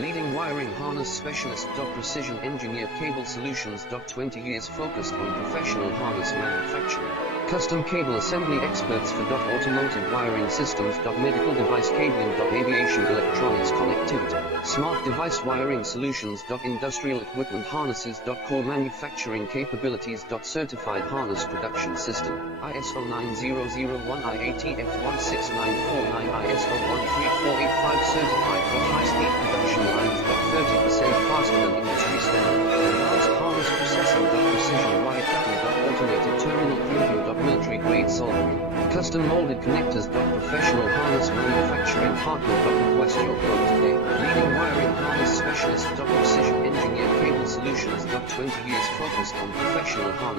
Leading wiring harness specialist. Precision engineered cable solutions. 20 years focused on professional harness manufacturing. Custom cable assembly experts for automotive wiring systems. Medical device cabling. Aviation electronics connectivity. Smart device wiring solutions. Industrial equipment harnesses. Core manufacturing capabilities. Certified harness production system. ISO 9001 IATF 16949 ISO 13485 certified for high-speed production lines. 30% faster than industry standard. Advanced harness processing. Precision wire cutting. Automated terminal crimping. Military grade soldering. Custom molded connectors. Professional harness manufacturing partner. Request your quote today. Leading wiring harness specialist. Precision engineered cable solutions. 20 years focused on professional harness.